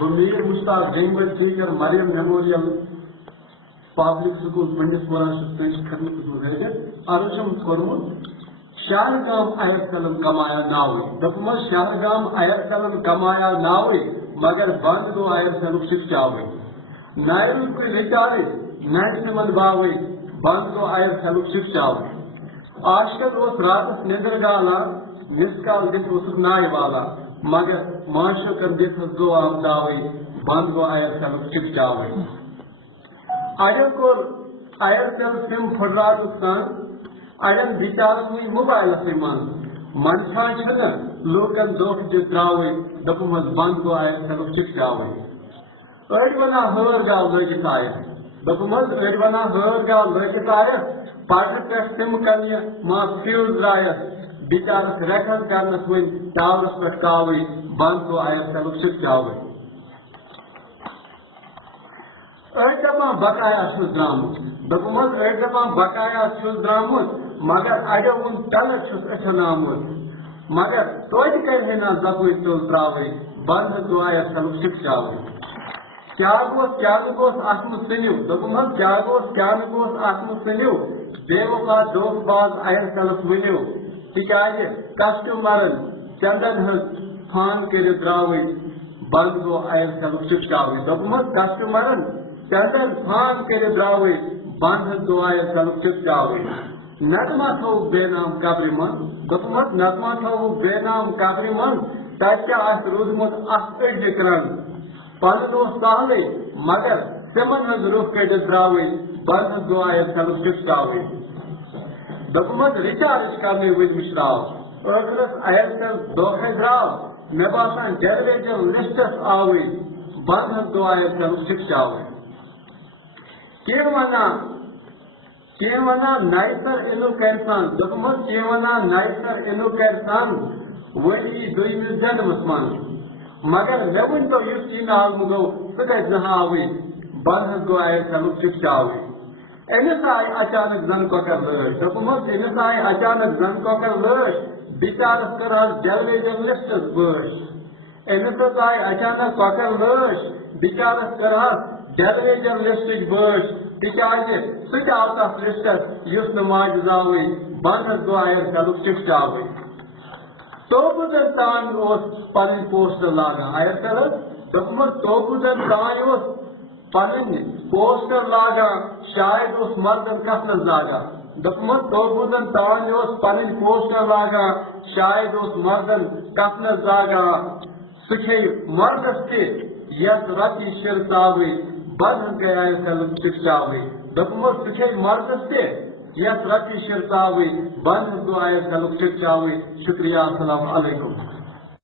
Mir Mustaq Jainwal Speaker Mariam Memorial Public School Pandiswara Suspense Khatmat Guzare Arjum Kormu Shahrgam Ayatkalam Kamaya Nawi Dapma Shahrgam Ayatkalam Kamaya Nawi Magar Band do Ayatkalam Shikchawi Nairul Kuri Ritari National Bawi Band do Ayatkalam Shikchawi Ashkal was Ratas Nedragala Niskal Dit Usnai Wala Magar Marsha Kandit Go Amdawi Band do Ayatkalam Shikchawi Ayakor Ayatkalam Sim Fadradustan Ayan Vicharas में mobile से मान मनसा छन लोकन दोख जित्रावे दपुमस बंद को आए सब चिकावे एडवना हर गाव लगिताय दपुमस एडवना हर गाव लगिताय पाठ टेस्टम कन्या मा फ्यूल राय विचारस रेखन करन कोई टावरस पटकावे बंद को आए सब चिकावे एडमा बकाया सुद्राम दपुमस एडमा बकाया सुद्राम मगर अगर उन तल छुनामुत मगर तोड़ कर है ना जबुई तो त्रावे बंद दुआया सब शिक्षावे क्या गोस आत्म सन्यु दपुमत क्या गोस आत्म सन्यु देवका दोस बाज आयर कलफ मिलियो तिकाये कस्टमरन चंदन हस फान के द्रावे बंद दो आयर कलफ शिक्षावे दपुमत कस्टमरन चंदन फान के द्रावे बंद दो आयर कलफ शिक्षावे नगमा थो बेनाम काबरीमन दपुमत नगमा थो बेनाम काबरीमन तत्या आस रोजमत अस्पेट दिकरन पलदो साले मगर समन हज रुख के द्रावे बंद दुआए सलुस्कावे दपुमत रिचार्ज करने विद मिश्राव अगरस आयतल दोहे द्राव नबासान डेरिवेटिव लिस्टस आवे बंद दुआए सलुस्कावे केवना नाइसर इनु कैरसान दपुमत केवना नाइसर इनु कैरसान वही दुई जन्म स्मान मगर लेवन तो युक्ति नाल मुगो सदा जहावे बंद गो आए कलु शिक्षावे एनसाई अचानक जन को कर ले दपुमत एनसाई अचानक जन को कर ले विचार कर जलवे जर्नलिस्ट वर्ष एनसाई अचानक को कर ले विचार कर जलवे जर्नलिस्ट वर्ष तिकाजे सुजा आता फ्रिस्टर युस नमाज जावे बंद दुआयर कलु शिक्षावे तोबुदन तान ओस पन पोस्टर लागा आयर कर दपुमत तोबुदन तान ओस पन पोस्टर लागा शायद उस मर्दन कफन लागा दपुमत तोबुदन तान ओस पन पोस्टर लागा शायद उस मर्दन कफन लागा सुखे मर्दस के यस रति शिरतावे बंद गया कलु शिक्षावे दपुमत सुखे मर्दस के यस रति शिरतावे बंद दुआए कलु शिक्षावे शुक्रिया अस्सलाम अलैकुम।